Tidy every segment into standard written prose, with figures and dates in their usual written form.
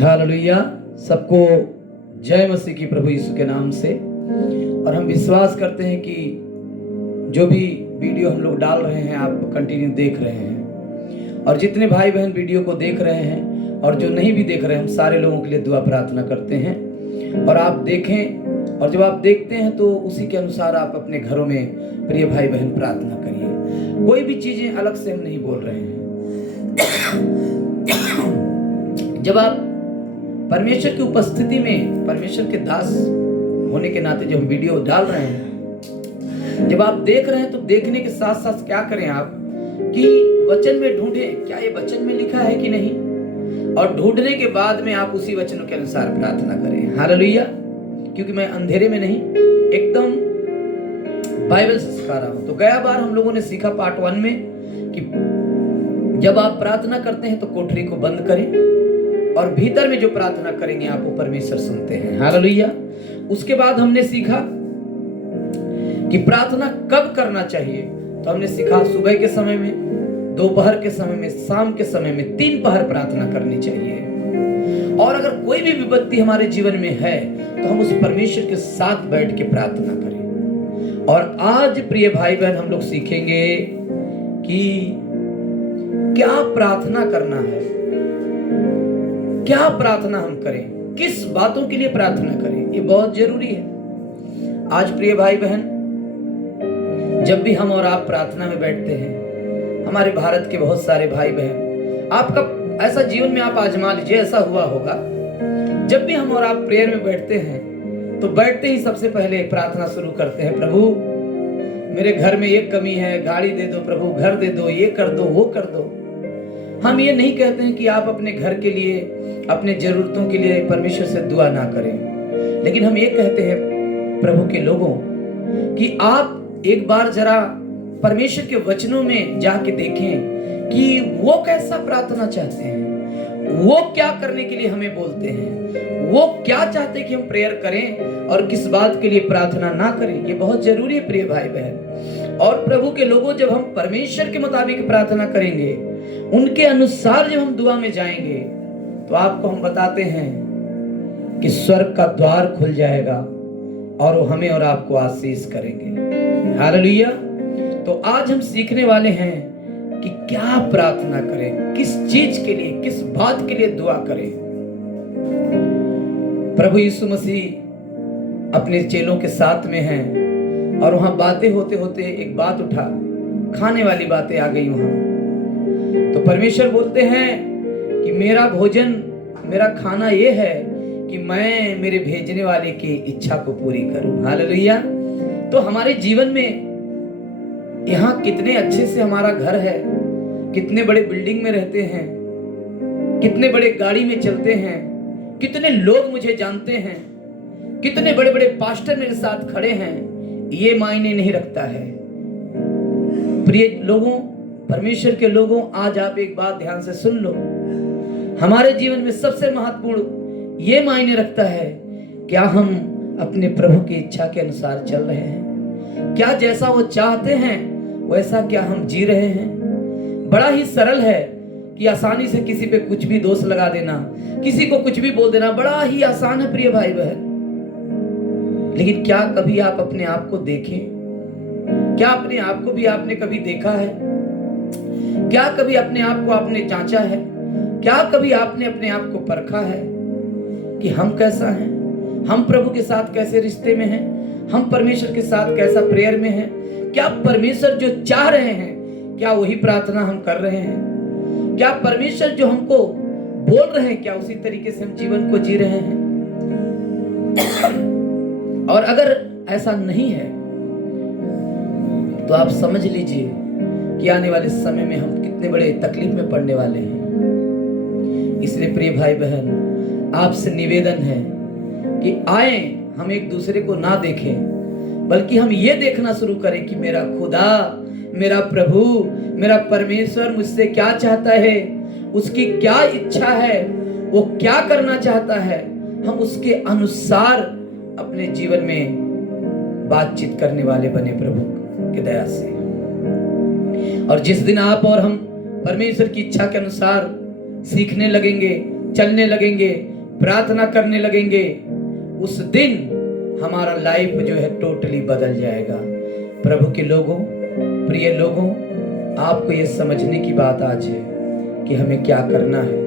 Hallelujah. सबको जय मसीह की प्रभु यीशु के नाम से। और हम विश्वास करते हैं कि जो भी वीडियो हम लोग डाल रहे हैं आप कंटिन्यू देख रहे हैं, और जितने भाई बहन वीडियो को देख रहे हैं और जो नहीं भी देख रहे हैं, हम सारे लोगों के लिए दुआ प्रार्थना करते हैं। और आप देखें, और जब आप देखते हैं तो उसी के अनुसार आप अपने घरों में प्रिय भाई बहन प्रार्थना करिए। कोई भी चीजें अलग से हम नहीं बोल रहे हैं। जब आप परमेश्वर की उपस्थिति में परमेश्वर के दास होने के नाते जो हम वीडियो डाल रहे हैं, जब आप देख रहे हैं तो देखने के साथ साथ क्या करें आप कि वचन में ढूंढें क्या ये वचन में लिखा है कि नहीं, और ढूंढने के बाद में आप उसी वचनों के अनुसार प्रार्थना करें। हालेलुया। क्योंकि मैं अंधेरे में नहीं, एकदम बाइबल से सिखा रहा हूं। तो गया बार हम लोगों ने सीखा पार्ट 1 में कि जब आप प्रार्थना करते हैं तो कोठरी को बंद करें, और भीतर में जो प्रार्थना करेंगे आप वो परमेश्वर सुनते हैं। हालेलुया। उसके बाद हमने सीखा कि प्रार्थना कब करना चाहिए। तो हमने सीखा सुबह के समय में, दोपहर के समय में, शाम के समय में 3 पहर प्रार्थना करनी चाहिए। और अगर कोई भी विपत्ति हमारे जीवन में है तो हम उस परमेश्वर के साथ बैठ के प्रार्थना करें। और आज प्रिय भाई बहन हम लोग सीखेंगे कि क्या प्रार्थना करना है, क्या प्रार्थना हम करें, किस बातों के लिए प्रार्थना करें, ये बहुत जरूरी है। आज प्रिय भाई बहन, जब भी हम और आप प्रार्थना में बैठते हैं, हमारे भारत के बहुत सारे भाई बहन, आपका ऐसा जीवन में आप आजमा लीजिए, ऐसा हुआ होगा जब भी हम और आप प्रेयर में बैठते हैं तो बैठते ही सबसे पहले प्रार्थना शुरू करते हैं, प्रभु मेरे घर में ये कमी है, गाड़ी दे दो प्रभु, घर दे दो, ये कर दो, वो कर दो। हम ये नहीं कहते हैं कि आप अपने घर के लिए, अपने जरूरतों के लिए परमेश्वर से दुआ ना करें, लेकिन हम ये कहते हैं प्रभु के लोगों कि आप एक बार जरा परमेश्वर के वचनों में जाके देखें कि वो कैसा प्रार्थना चाहते हैं, वो क्या करने के लिए हमें बोलते हैं, वो क्या चाहते हैं कि हम प्रेयर करें और किस बात के लिए प्रार्थना ना करें। ये बहुत जरूरी है प्रिय भाई बहन। और प्रभु के लोगों, जब हम परमेश्वर के मुताबिक प्रार्थना करेंगे, उनके अनुसार जब हम दुआ में जाएंगे, तो आपको हम बताते हैं कि स्वर्ग का द्वार खुल जाएगा और वो हमें और आपको आशीष करेंगे। हालेलुया। तो आज हम सीखने वाले हैं कि क्या प्रार्थना करें, किस चीज के लिए, किस बात के लिए दुआ करें। प्रभु यीशु मसीह अपने चेलों के साथ में हैं, और वहां बातें होते होते एक बात उठा, खाने वाली बातें आ गई वहां। तो परमेश्वर बोलते हैं कि मेरा भोजन, मेरा खाना ये है कि मैं मेरे भेजने वाले की इच्छा को पूरी करूं। हालेलुया। तो हमारे जीवन में यहाँ कितने अच्छे से हमारा घर है, कितने बड़े बिल्डिंग में रहते हैं, कितने बड़े गाड़ी में चलते हैं, कितने लोग मुझे जानते हैं, कितने बड़े बड़े पास्टर मेरे साथ खड़े हैं, ये मायने नहीं रखता है। प्रिय लोगों, परमेश्वर के लोगों, आज आप एक बात ध्यान से सुन लो। हमारे जीवन में सबसे महत्वपूर्ण ये मायने रखता है, क्या हम अपने प्रभु की इच्छा के अनुसार चल रहे हैं, क्या जैसा वो चाहते हैं वैसा क्या हम जी रहे हैं। बड़ा ही सरल है कि आसानी से किसी पे कुछ भी दोष लगा देना, किसी को कुछ भी बोल देना, बड़ा ही आसान है प्रिय भाई बहन। लेकिन क्या कभी आप अपने आप को देखें? क्या अपने आप को भी आपने कभी देखा है? क्या कभी अपने आप को आपने जांचा है? क्या कभी आपने अपने आप को परखा है कि हम कैसा हैं, हम प्रभु के साथ कैसे रिश्ते में हैं, हम परमेश्वर के साथ कैसा प्रेयर में हैं? क्या परमेश्वर जो चाह रहे हैं, क्या वही प्रार्थना हम कर रहे हैं? क्या परमेश्वर जो हमको बोल रहे हैं, क्या उसी तरीके से हम जीवन को जी रहे हैं? और अगर ऐसा नहीं है तो आप समझ लीजिए कि आने वाले समय में हम कितने बड़े तकलीफ में पड़ने वाले हैं। इसलिए प्रिय भाई बहन, आपसे निवेदन है कि आए हम एक दूसरे को ना देखें, बल्कि हम ये देखना शुरू करें कि मेरा खुदा, मेरा प्रभु, मेरा परमेश्वर मुझसे क्या चाहता है, उसकी क्या इच्छा है, वो क्या करना चाहता है। हम उसके अनुसार अपने जीवन में बातचीत करने वाले बने प्रभु की दया से। और जिस दिन आप और हम परमेश्वर की इच्छा के अनुसार सीखने लगेंगे, चलने लगेंगे, प्रार्थना करने लगेंगे, उस दिन हमारा लाइफ जो है टोटली बदल जाएगा। प्रभु के लोगों, प्रिय लोगों, आपको ये समझने की बात आज है कि हमें क्या करना है,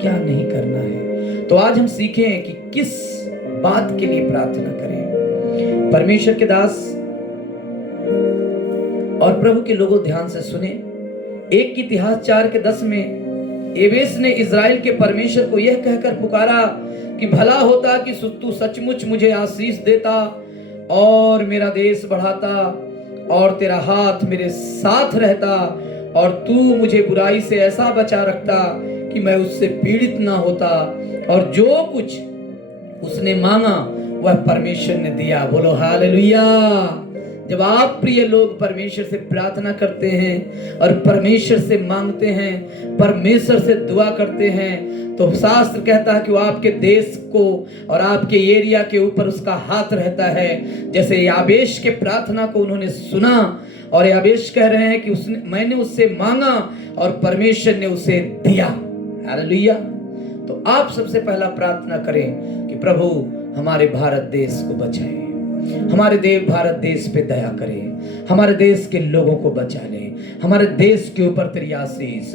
क्या नहीं करना है। तो आज हम सीखें कि किस बात के लिए प्रार्थना करें। परमेश्वर के दास और प्रभु के लोगों ध्यान से सुने। 1 इतिहास 4:10 में एबेस ने इज़राइल के परमेश्वर को यह कहकर पुकारा कि भला होता कि तू सचमुच मुझे आशीष देता और मेरा देश बढ़ाता और तेरा हाथ मेरे साथ रहता और तू मुझे बुराई से ऐसा बचा रखता कि मैं उससे पीड़ित ना होता। और जो कुछ उसने मांगा वह परमेश्वर ने दिया। बोलो हालेलुया। जब आप प्रिय लोग परमेश्वर से प्रार्थना करते हैं और परमेश्वर से मांगते हैं, परमेश्वर से दुआ करते हैं, तो शास्त्र कहता है कि वो आपके देश को और आपके एरिया के ऊपर उसका हाथ रहता है। जैसे याबेश के प्रार्थना को उन्होंने सुना और याबेश कह रहे हैं कि मैंने उससे मांगा और परमेश्वर ने उसे दिया। हालेलुया। तो आप सबसे पहला प्रार्थना करें कि प्रभु हमारे भारत देश को बचाए, हमारे भारत देश पे दया करे, हमारे देश के लोगों को बचा ले, हमारे देश के ऊपर तेरी आशीष,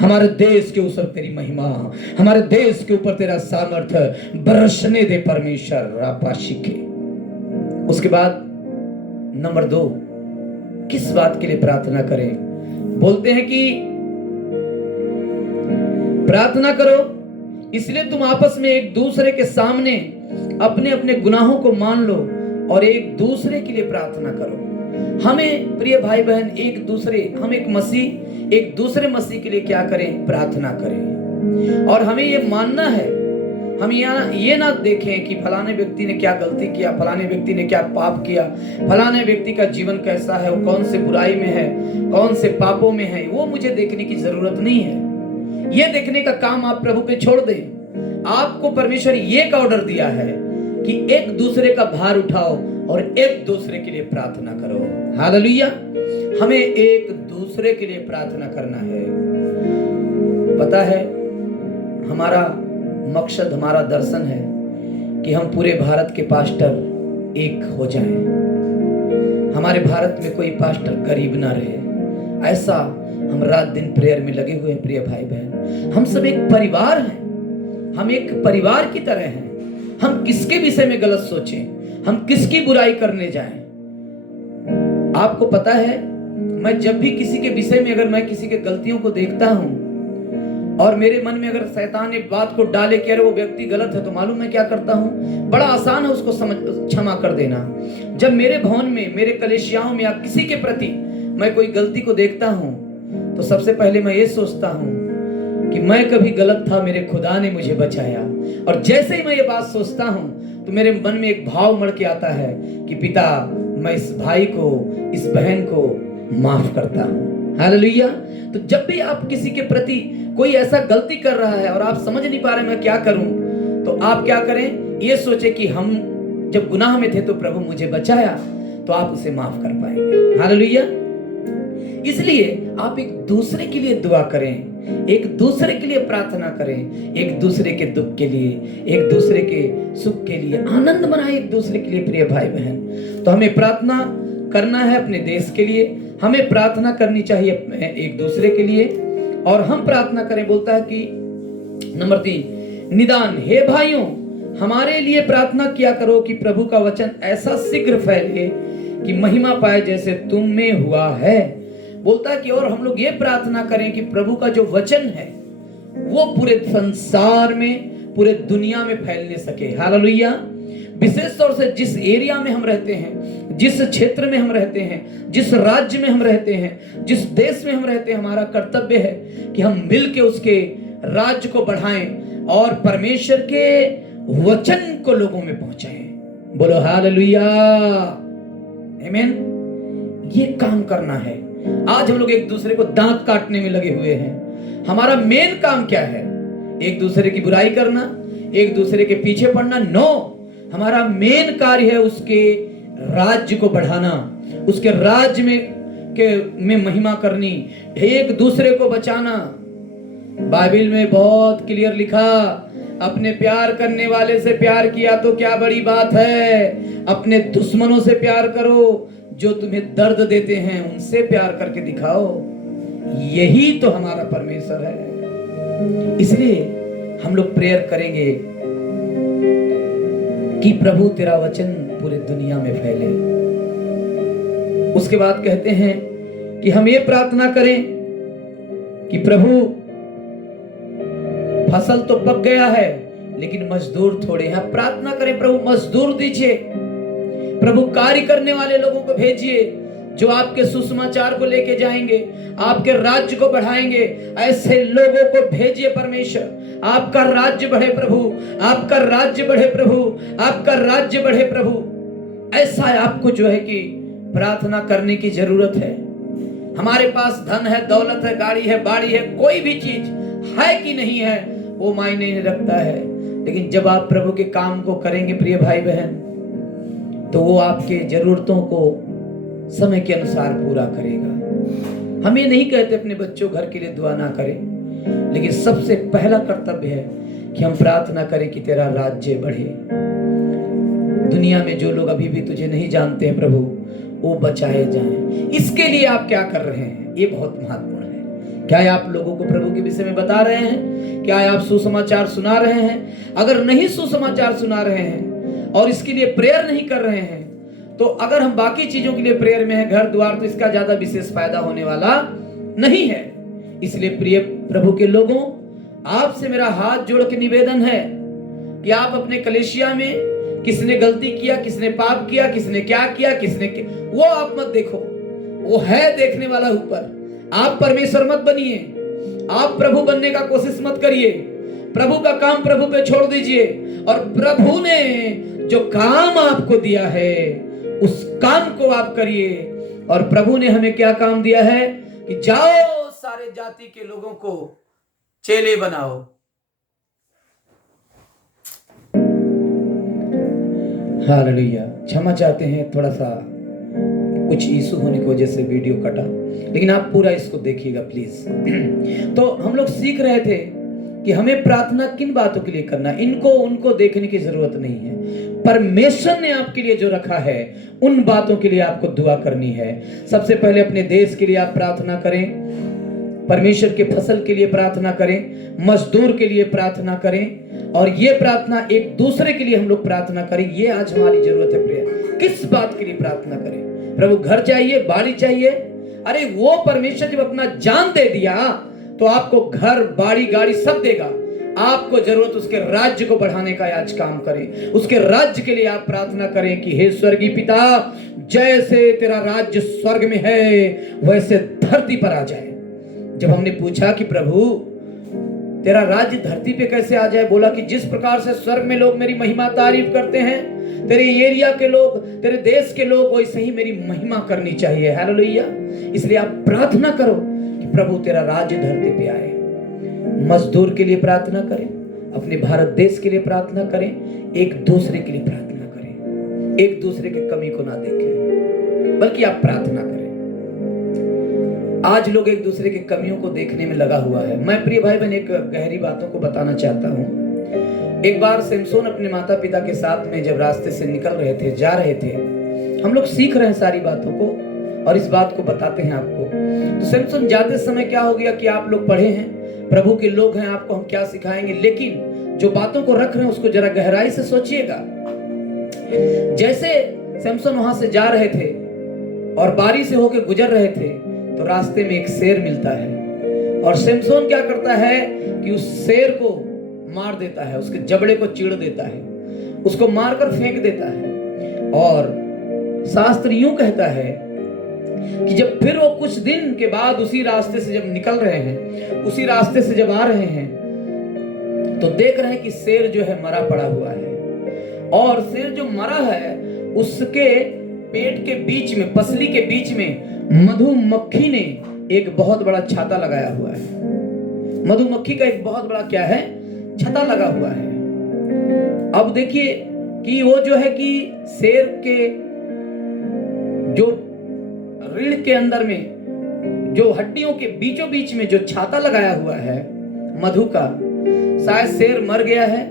हमारे देश के ऊपर तेरी महिमा, हमारे देश के ऊपर तेरा सामर्थ्य बरसने दे परमेश्वर। आपाशिके। उसके बाद नंबर 2, किस बात के लिए प्रार्थना करें? बोलते हैं कि प्रार्थना करो इसलिए तुम आपस में एक दूसरे के सामने अपने अपने गुनाहों को मान लो और एक दूसरे के लिए प्रार्थना करो। हमें प्रिय भाई बहन हम एक दूसरे मसीह के लिए क्या करें? प्रार्थना करें। और हमें ये मानना है, हम ये ना देखें कि फलाने व्यक्ति ने क्या गलती किया, फलाने व्यक्ति ने क्या पाप किया, फलाने व्यक्ति का जीवन कैसा है, वो कौन से बुराई में है, कौन से पापों में है, वो मुझे देखने की जरूरत नहीं है। ये देखने का काम आप प्रभु पे छोड़ दें। आपको परमेश्वर ये का ऑर्डर दिया है कि एक दूसरे का भार उठाओ और एक दूसरे के लिए प्रार्थना करो। हालेलुया। हमें एक दूसरे के लिए प्रार्थना करना है। पता है, हमारा मकसद, हमारा दर्शन है कि हम पूरे भारत के पास्टर एक हो जाएं। हमारे भारत में कोई पास्टर गरीब ना रहे। ऐसा हम रात दिन प्रेयर में लगे हुए हैं। प्रिय भाई बहन, हम सब एक परिवार हैं, हम एक परिवार की तरह हैं। हम किसके विषय में गलत सोचें, हम किसकी बुराई करने जाएं? आपको पता है, मैं जब भी किसी के विषय में अगर मैं किसी के गलतियों को देखता हूं और मेरे मन में अगर शैतान एक बात को डाले कि अरे वो व्यक्ति गलत है, तो मालूम मैं क्या करता हूं? बड़ा आसान है उसको क्षमा कर देना। जब मेरे भवन में, मेरे कलेशियाओं में या किसी के प्रति मैं कोई गलती को देखता हूं तो सबसे पहले मैं ये सोचता हूं कि मैं कभी गलत था, मेरे खुदा ने मुझे बचाया। और जैसे ही मैं ये बात सोचता हूं तो मेरे मन में एक भाव मड़ के आता है कि पिता, मैं इस भाई को, इस बहन को माफ करता हूं। हालेलुया। तो जब भी आप किसी के प्रति कोई ऐसा गलती कर रहा है और आप समझ नहीं पा रहे मैं क्या करूं, तो आप क्या करें? ये सोचे कि हम जब गुनाह में थे तो प्रभु मुझे बचाया, तो आप उसे माफ कर पाएंगे। हालेलुया। इसलिए आप एक दूसरे के लिए दुआ करें, एक दूसरे के लिए प्रार्थना करें, एक दूसरे के दुख के लिए, एक दूसरे के सुख के लिए आनंद मनाएं एक दूसरे के लिए। प्रिय भाई बहन, तो हमें प्रार्थना करना है अपने देश के लिए, हमें प्रार्थना करनी चाहिए एक दूसरे के लिए। और हम प्रार्थना करें, बोलता है कि नंबर 3, निदान, हे भाइयों, हमारे लिए प्रार्थना किया करो कि प्रभु का वचन ऐसा शीघ्र फैले कि महिमा पाए जैसे तुम में हुआ है। बोलता है कि और हम लोग ये प्रार्थना करें कि प्रभु का जो वचन है वो पूरे संसार में, पूरे दुनिया में फैलने सके। हालेलुया। विशेष तौर से जिस एरिया में हम रहते हैं, जिस क्षेत्र में हम रहते हैं, जिस राज्य में हम रहते हैं, जिस देश में हम रहते हैं, हमारा कर्तव्य है कि हम मिलके उसके राज्य को बढ़ाएं और परमेश्वर के वचन को लोगों में पहुंचाएं। बोलो हालेलुया, आमीन। ये काम करना है। आज हम लोग एक दूसरे को दांत काटने में लगे हुए हैं। हमारा मेन काम क्या है? एक दूसरे की बुराई करना, एक दूसरे के पीछे पड़ना? नो, हमारा मेन कार्य है उसके राज्य को बढ़ाना, उसके राज्य में महिमा करनी, एक दूसरे को बचाना। बाइबल में बहुत क्लियर लिखा, अपने प्यार करने वाले से प्यार किया तो क्या बड़ी बात है, अपने दुश्मनों से प्यार करो, जो तुम्हें दर्द देते हैं उनसे प्यार करके दिखाओ। यही तो हमारा परमेश्वर है। इसलिए हम लोग प्रेयर करेंगे कि प्रभु तेरा वचन पूरे दुनिया में फैले। उसके बाद कहते हैं कि हम ये प्रार्थना करें कि प्रभु फसल तो पक गया है लेकिन मजदूर थोड़े हैं। प्रार्थना करें प्रभु मजदूर दीजिए, प्रभु कार्य करने वाले लोगों को भेजिए जो आपके सुसमाचार को लेके जाएंगे, आपके राज्य को बढ़ाएंगे। ऐसे लोगों को भेजिए परमेश्वर। आपका राज्य बढ़े प्रभु, आपका राज्य बढ़े प्रभु, आपका राज्य बढ़े प्रभु। ऐसा है, आपको जो है कि प्रार्थना करने की जरूरत है। हमारे पास धन है, दौलत है, गाड़ी है, बाड़ी है, कोई भी चीज है कि नहीं है वो मायने नहीं रखता है, लेकिन जब आप प्रभु के काम को करेंगे प्रिय भाई बहन, तो वो आपके जरूरतों को समय के अनुसार पूरा करेगा। हम ये नहीं कहते अपने बच्चों घर के लिए दुआ ना करें, लेकिन सबसे पहला कर्तव्य है कि हम प्रार्थना करें कि तेरा राज्य बढ़े। दुनिया में जो लोग अभी भी तुझे नहीं जानते हैं प्रभु, वो बचाए जाएं। इसके लिए आप क्या कर रहे हैं, ये बहुत महत्वपूर्ण है। क्या आप लोगों को प्रभु के विषय में बता रहे हैं? क्या आप सुसमाचार सुना रहे हैं? अगर नहीं सुसमाचार सुना रहे हैं और इसके लिए प्रेयर नहीं कर रहे हैं, तो अगर हम बाकी चीजों के लिए प्रेयर में है, घर द्वार, तो इसका ज्यादा विशेष फायदा होने वाला नहीं है। इसलिए प्रिय प्रभु के लोगों, आपसे मेरा हाथ जोड़ के निवेदन है कि आप अपने कलेशिया में किसने गलती किया, किसने पाप किया, किसने क्या किया, वो आप मत देखो, वो है देखने वाला ऊपर। आप परमेश्वर मत बनिए, आप प्रभु बनने का कोशिश मत करिए। प्रभु का काम प्रभु पे छोड़ दीजिए, और प्रभु ने जो काम आपको दिया है उस काम को आप करिए। और प्रभु ने हमें क्या काम दिया है कि जाओ सारे जाति के लोगों को चेले बनाओ। हालेलुया। क्षमा चाहते हैं, थोड़ा सा कुछ इशू होने की वजह से वीडियो कटा, लेकिन आप पूरा इसको देखिएगा प्लीज। तो हम लोग सीख रहे थे कि हमें प्रार्थना किन बातों के लिए करना, इनको उनको देखने की जरूरत नहीं है। परमेश्वर ने आपके लिए जो रखा है उन बातों के लिए आपको दुआ करनी है। सबसे पहले अपने देश के लिए आप प्रार्थना करें, परमेश्वर के फसल के लिए प्रार्थना करें, मजदूर के लिए प्रार्थना करें, और ये प्रार्थना एक दूसरे के लिए हम लोग प्रार्थना करें। ये आज हमारी जरूरत है प्रिय। किस बात के लिए प्रार्थना करें? प्रभु घर चाहिए, बाड़ी चाहिए, अरे वो परमेश्वर जब अपना जान दे दिया तो आपको घर, बाड़ी, गाड़ी सब देगा। आपको जरूरत उसके राज्य को बढ़ाने का आज काम करें। उसके राज्य के लिए आप प्रार्थना करें कि हे स्वर्गीय पिता, जैसे तेरा राज्य स्वर्ग में है वैसे धरती पर आ जाए। जब हमने पूछा कि प्रभु तेरा राज्य धरती पे कैसे आ जाए, बोला कि जिस प्रकार से स्वर्ग में लोग मेरी महिमा तारीफ करते हैं, तेरे एरिया के लोग, तेरे देश के लोग वैसे ही मेरी महिमा करनी चाहिए। हालेलुया। इसलिए आप प्रार्थना करो कि प्रभु तेरा राज्य धरती पे आए। मजदूर के लिए प्रार्थना करें, अपने भारत देश के लिए प्रार्थना करें, एक दूसरे के लिए प्रार्थना करें। एक दूसरे की कमी को ना देखें, बल्कि आप प्रार्थना करें। आज लोग एक दूसरे की कमियों को देखने में लगा हुआ है। मैं प्रिय भाई बहन एक गहरी बातों को बताना चाहता हूँ। एक बार सिमसोन अपने माता पिता के साथ में जब रास्ते से निकल रहे थे, जा रहे थे, हम लोग सीख रहे हैं सारी बातों को और इस बात को बताते हैं आपको। तो सिमसोन जाते समय क्या हो गया कि आप लोग पढ़े हैं, प्रभु के लोग हैं, आपको हम क्या सिखाएंगे, लेकिन जो बातों को रख रहे हैं उसको जरा गहराई से सोचिएगा। जैसे सिमसोन वहां से जा रहे थे और बारी से होकर गुजर रहे थे, तो रास्ते में एक शेर मिलता है और सिमसोन क्या करता है कि उस शेर को मार देता है, उसके जबड़े को चीड़ देता है, उसको मारकर फेंक देता है। और शास्त्र यूं कहता है कि जब फिर वो कुछ दिन के बाद उसी रास्ते से जब निकल रहे हैं, उसी रास्ते से जब आ रहे हैं, तो देख रहे हैं कि शेर जो है मरा पड़ा हुआ है। और शेर जो मरा है उसके पेट के बीच में, पसली के बीच में मधुमक्खी ने एक बहुत बड़ा छाता लगाया हुआ है। मधुमक्खी का एक बहुत बड़ा क्या है, छाता लगा हुआ है। अब देखिए कि वो जो है कि शेर के जो रीढ़ के अंदर में, जो हड्डियों के बीचों बीच में जो छाता लगाया हुआ है मधु का, शायद शेर मर गया है,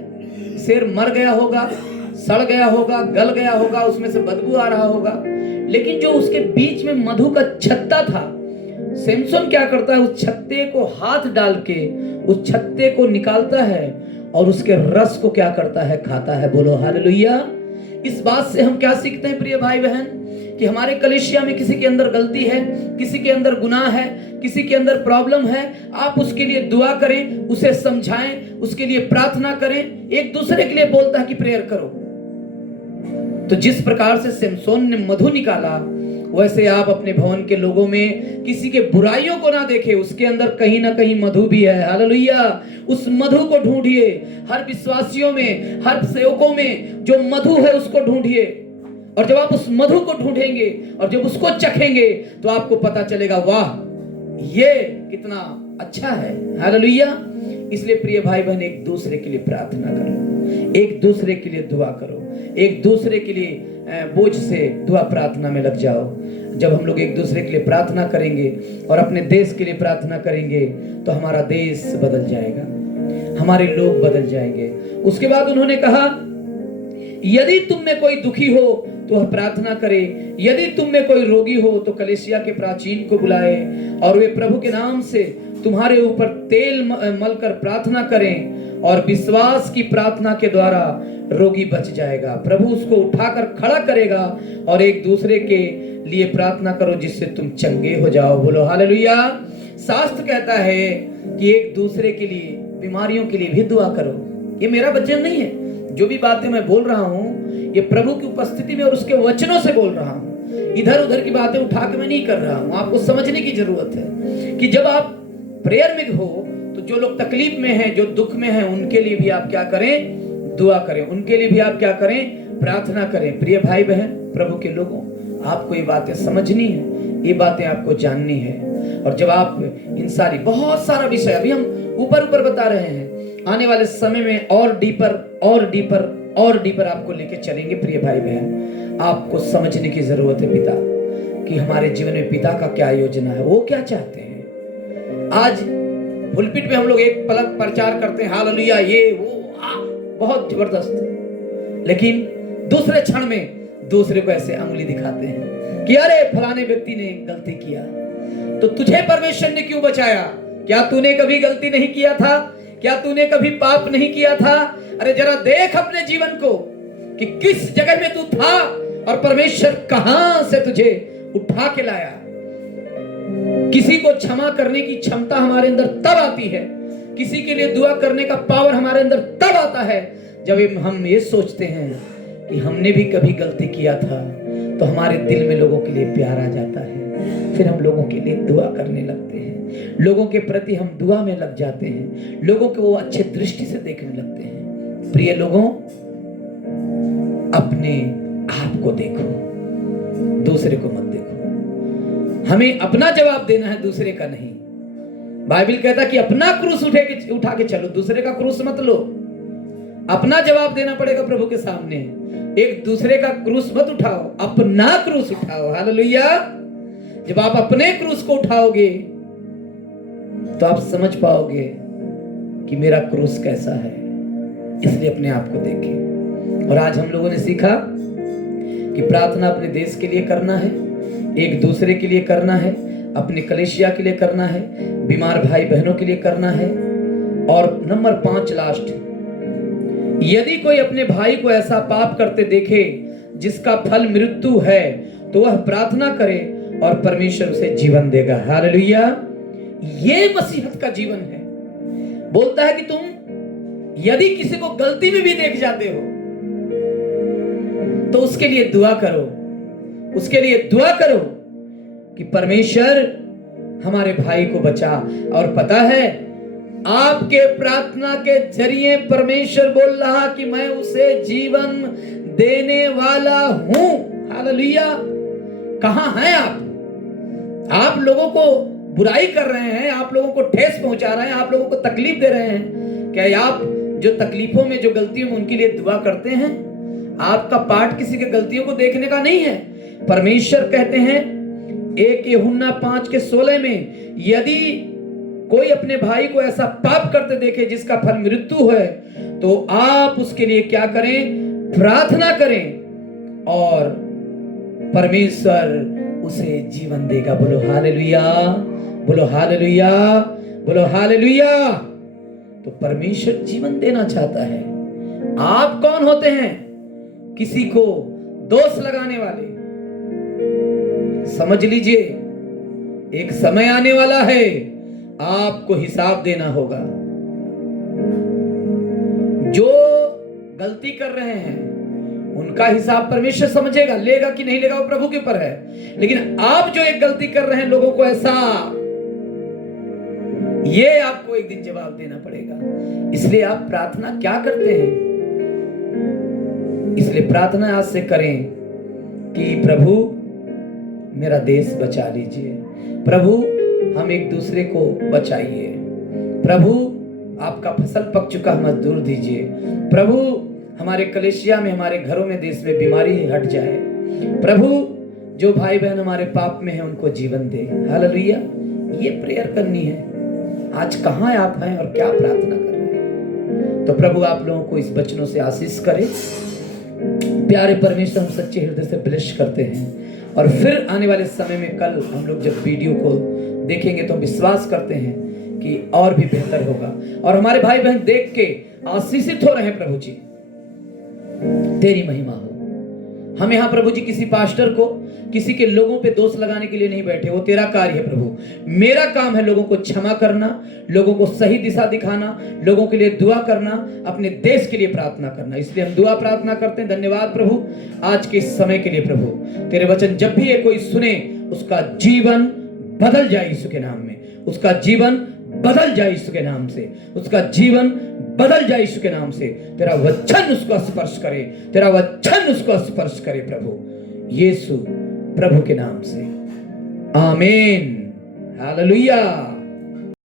शेर मर गया होगा, सड़ गया होगा, गल गया होगा, उसमें से बदबू आ रहा होगा, लेकिन जो उसके बीच में मधु का छत्ता था, सैमसन क्या करता है, उस छत्ते को हाथ डाल के उस छत्ते को निकालता है और उसके रस को क्या करता है, खाता है। बोलो हालेलुया। इस बात से हम क्या सीखते हैं प्रिय भाई बहन, कि हमारे कलीसिया में किसी के अंदर गलती है, किसी के अंदर गुनाह है, किसी के अंदर प्रॉब्लम है, आप उसके लिए दुआ करें, उसे समझाएं, उसके लिए प्रार्थना करें। एक दूसरे के लिए बोलता है कि प्रेयर करो। तो जिस प्रकार से सैमसन ने मधु निकाला, वैसे आप अपने भवन के लोगों में किसी के बुराइयों को ना देखें, उसके अंदर कहीं ना कहीं मधु भी है। हालेलुया। उस मधु को ढूंढिए, हर विश्वासियों में, हर सेवकों में जो मधु है उसको ढूंढिए। और जब आप उस मधु को ढूंढेंगे और जब उसको चखेंगे तो आपको पता चलेगा, वाह ये कितना अच्छा है। हालेलुया। इसलिए प्रिय भाई बहन, एक दूसरे के लिए प्रार्थना करो, एक दूसरे के लिए दुआ करो, एक दूसरे के लिए बोझ से दुआ प्रार्थना में लग जाओ। जब हम लोग एक दूसरे के लिए प्रार्थना करेंगे और अपने देश के लिए प्रार्थना करेंगे तो हमारा देश बदल जाएगा, हमारे लोग बदल जाएंगे। उसके बाद उन्होंने कहा, यदि तुम में कोई दुखी हो तो वह प्रार्थना करे, यदि तुम में कोई रोगी हो तो कलीसिया के प्राचीन को बुलाए और वे प्रभु के नाम से तुम्हारे ऊपर तेल मलकर प्रार्थना करें और विश्वास की प्रार्थना के द्वारा रोगी बच जाएगा। प्रभु उसको उठाकर खड़ा करेगा और एक दूसरे के लिए प्रार्थना करो जिससे तुम चंगे हो जाओ। बोलो हालेलुया। शास्त्र कहता है कि एक दूसरे के लिए, बीमारियों के लिए भी दुआ करो। ये मेरा वचन नहीं है, जो भी बातें मैं बोल रहा हूं ये प्रभु की उपस्थिति में और उसके वचनों से बोल रहा हूं। इधर उधर की बातें उठा के मैं नहीं कर रहा हूं। आपको समझने की जरूरत है कि जब आप प्रेयर में हो तो जो लोग तकलीफ में हैं, जो दुख में हैं, उनके लिए भी आप क्या करें, दुआ करें, उनके लिए भी आप क्या करें, प्रार्थना करें। प्रिय भाई बहन, प्रभु के लोगों, आपको ये बातें समझनी है, ये बातें आपको जाननी है। और जब आप इन सारी, बहुत सारा विषय अभी हम ऊपर ऊपर बता रहे हैं, आने वाले समय में और डीपर और डीपर और डीपर आपको लेके चलेंगे। प्रिय भाई बहन, आपको समझने की जरूरत है पिता कि हमारे जीवन में पिता का क्या योजना है, वो क्या चाहते हैं। आज पुलपिट में हम लोग एक पलक प्रचार करते हैं, हालेलुया, ये वो बहुत जबरदस्त, लेकिन दूसरे क्षण में दूसरे को ऐसे अंगुली दिखाते हैं कि अरे फलाने व्यक्ति ने गलती किया, तो तुझे परमेश्वर ने क्यों बचाया? क्या तूने कभी गलती नहीं किया था? क्या तूने कभी पाप नहीं किया था? अरे जरा देख अपने जीवन को कि किस जगह में तू था और परमेश्वर कहां से तुझे उठा के लाया। किसी को क्षमा करने की क्षमता हमारे अंदर तब आती है, किसी के लिए दुआ करने का पावर हमारे अंदर तब आता है जब हम ये सोचते हैं कि हमने भी कभी गलती किया था, तो हमारे दिल में लोगों के लिए प्यार आ जाता है। फिर हम लोगों के लिए दुआ करने लगते हैं, लोगों के प्रति हम दुआ में लग जाते हैं, लोगों को वो अच्छे दृष्टि से देखने लगते हैं। प्रिय लोगों, अपने आप को देखो, दूसरे को मत देखो। हमें अपना जवाब देना है, दूसरे का नहीं। बाइबल कहता कि अपना क्रूस उठा के चलो, दूसरे का क्रूस मत लो। अपना जवाब देना पड़ेगा प्रभु के सामने। एक दूसरे का क्रूस मत उठाओ, अपना क्रूस उठाओ। हालेलुया। जब आप अपने क्रूस को उठाओगे तो आप समझ पाओगे कि मेरा क्रूस कैसा है। इसलिए अपने आप को देखें। और आज हम लोगों ने सीखा कि प्रार्थना अपने देश के लिए करना है, एक दूसरे के लिए करना है, अपने कलीसिया के लिए करना है, बीमार भाई बहनों के लिए करना है। और नंबर 5 लास्ट, यदि कोई अपने भाई को ऐसा पाप करते देखे जिसका फल मृत्यु है तो वह प्रार्थना करे और परमेश्वर उसे जीवन देगा। हालेलुया। ये मसीहत का जीवन है। बोलता है कि तुम यदि किसी को गलती में भी देख जाते हो तो उसके लिए दुआ करो, उसके लिए दुआ करो कि परमेश्वर हमारे भाई को बचा। और पता है, आपके प्रार्थना के जरिए परमेश्वर बोल रहा कि मैं उसे जीवन देने वाला हूं। हालेलुया। कहां हैं आप? आप लोगों को बुराई कर रहे हैं, आप लोगों को ठेस पहुंचा रहे हैं, आप लोगों को तकलीफ दे रहे हैं। क्या आप जो तकलीफों में, जो गलतियों में, उनके लिए दुआ करते हैं? आपका पाठ किसी के गलतियों को देखने का नहीं है। परमेश्वर कहते हैं 1 यूहन्ना 5:16 में, यदि कोई अपने भाई को ऐसा पाप करते देखे जिसका फल मृत्यु है, तो आप उसके लिए क्या करें? प्रार्थना करें और परमेश्वर उसे जीवन देगा। बोलो हालेलुया, बोलो हालेलुया, बोलो हालेलुया। तो परमेश्वर जीवन देना चाहता है। आप कौन होते हैं? किसी को दोष लगाने वाले। समझ लीजिए, एक समय आने वाला है, आपको हिसाब देना होगा। जो गलती कर रहे हैं उनका हिसाब परमेश्वर समझेगा, लेगा कि नहीं लेगा वो प्रभु के ऊपर है। लेकिन आप जो एक गलती कर रहे हैं लोगों को ऐसा, ये आपको एक दिन जवाब देना पड़ेगा। इसलिए आप प्रार्थना क्या करते हैं? इसलिए प्रार्थना आज से करें कि प्रभु मेरा देश बचा लीजिए, प्रभु हम एक दूसरे को बचाइए, प्रभु आपका फसल पक चुका मजदूर दीजिए, प्रभु हमारे कलेशिया में, हमारे घरों में, देश में बीमारी हट जाए, प्रभु जो भाई बहन हमारे पाप में है उनको जीवन दे। हालेलुया। ये प्रेयर करनी है। आज कहां आप हैं और क्या प्रार्थना कर रहे हैं? तो प्रभु आप लोगों को इस वचनों से आशीष करे। प्यारे परमेश्वर, हम सच्चे हृदय से ब्लेस करते हैं और फिर आने वाले समय में कल हम लोग जब वीडियो को देखेंगे तो विश्वास करते हैं कि और भी बेहतर होगा और हमारे भाई बहन देख के आशीषित हो रहे हैं। प्रभु जी तेरी महिमा हो। हम यहाँ प्रभु जी किसी पास्टर को, किसी के लोगों पे दोष लगाने के लिए नहीं बैठे, वो तेरा कार्य है प्रभु। मेरा काम है लोगों को क्षमा करना, लोगों को सही दिशा दिखाना, लोगों के लिए दुआ करना, अपने देश के लिए प्रार्थना करना। इसलिए हम दुआ प्रार्थना करते हैं। धन्यवाद प्रभु आज के इस समय के लिए। प्रभु तेरे वचन जब भी ये कोई सुने उसका जीवन बदल जाए यीशु के नाम में, उसका जीवन बदल जाए यीशु के नाम से, उसका जीवन बदल जाए यीशु के नाम से। तेरा वचन उसको स्पर्श करे, तेरा वचन उसको स्पर्श करे प्रभु यीशु प्रभु के नाम से। आमीन। हालेलुया।